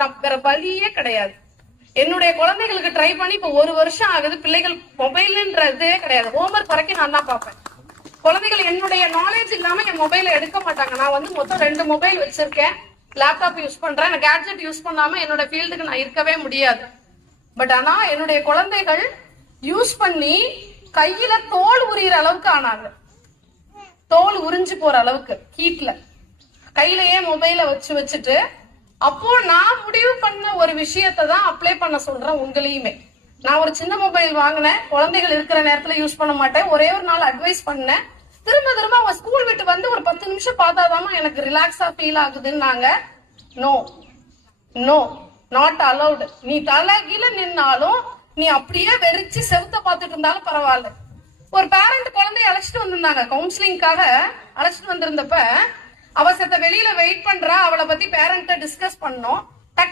வேற வழியே கிடையாது. என்னுடைய குழந்தைகளுக்கு ட்ரை பண்ணி இப்ப 1 வருஷம் ஆகுது. பிள்ளைகள் மொபைல்ன்றதே கிடையாது. ஹோம்ஒர்க் வரைக்கும் நான் தான் பார்ப்பேன். குழந்தைகள் என்னுடைய நாலேஜ் இல்லாம என் மொபைல எடுக்க மாட்டாங்க. நான் வந்து மொத்தம் 2 மொபைல் வச்சிருக்கேன். லேப்டாப் யூஸ் பண்றேன். கேட்ஜெட் யூஸ் பண்ணாம என்னோட ஃபீல்டுக்கு நான் இருக்கவே முடியாது. பட் ஆனா என்னுடைய குழந்தைகள் யூஸ் பண்ணி கையில தோல் உரியிற அளவுக்கு ஆனாங்க. தோல் உறிஞ்சு போற அளவுக்கு ஹீட்ல கையிலயே மொபைல வச்சுட்டு, அப்போ நான் முடிவு பண்ண ஒரு விஷயத்தை தான் அப்ளை பண்ண சொல்றேன் உங்களையுமே. நான் ஒரு சின்ன மொபைல் வாங்கினேன். குழந்தைகள் இருக்கிற நேரத்துல யூஸ் பண்ண மாட்டேன். ஒரே ஒரு நாள் அட்வைஸ் பண்ணேன். திரும்ப அவங்க ஸ்கூல் விட்டு வந்து ஒரு 10 நிமிஷம் பார்த்தாதாமா எனக்கு ரிலாக்ஸா ஃபீல் ஆகுதுன்னாங்க. No no, not allowed. நீ தலைகீழ நின்னாலும், நீ அப்படியே வெறிச்சு செவுத்த பார்த்துட்டு இருந்தாலும் பரவாயில்ல. ஒரு பேரண்ட் குழந்தைய அழைச்சிட்டு வந்திருந்தாங்க. கவுன்சிலிங்காக அழைச்சிட்டு வந்திருந்தப்ப அவ செத்த வெளியில வெயிட் பண்றா. அவளை பத்தி பேரண்ட்ட டிஸ்கஸ் பண்ணோம்.